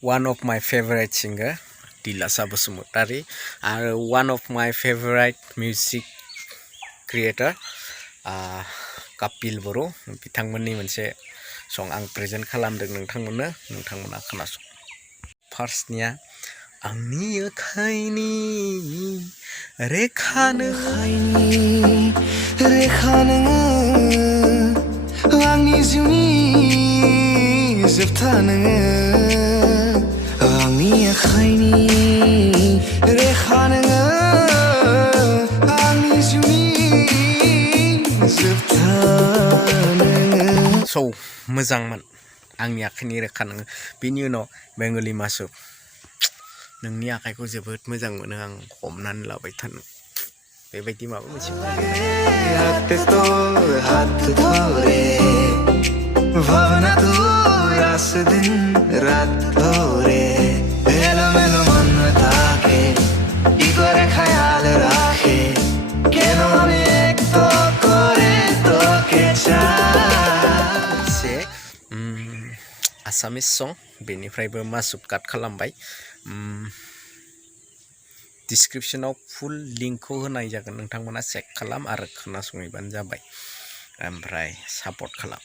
one of my favorite singer, Dilasha Basumatary, and one of my favorite music creator, KAPIL BORO. बिथांमोननि मोनसे song आं present खालामदों नोंथांमोना खोनासं. फार्स्टनिया आंनि आखाइनि रेखा नोङो आंनि जिउनि जोबथा नोङो आंनि आखाइनि रेखा नोङो आंनि जिउनि जोबथा नोङो. So मोजांमोन आंनि आखाइनि रेखा नोङो. बेनि उनाव बेंगलि मासुप नोंनि आखाइखौ जोबोद मोजां मोनो आं हमनानै लाबाय थानो बेबायदि माबा मोनसे भावना तू रास दिन रात भोरे मेलो मेलो मन में ताके इगोरे ख्याल राखे केनो আমি এক তো করে তোকে চাই से Assamese song बेनिफ्रायबो मासुप काट खालामबाय डिसक्रिपशनाव फुल लिंकखौ होनाय जागोन नोंथांमोना चेक खालाम आरो खोनासंहैबानो जाबाय ओमफ्राय सापर्ट खालाम